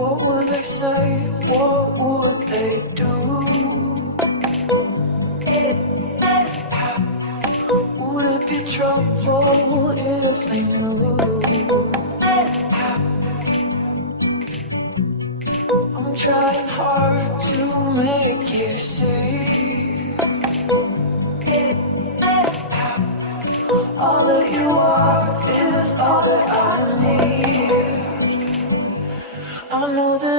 What would they say? What would they do? Would it be trouble if they knew? I'm trying hard to make you see all that you are is all that I need. I know that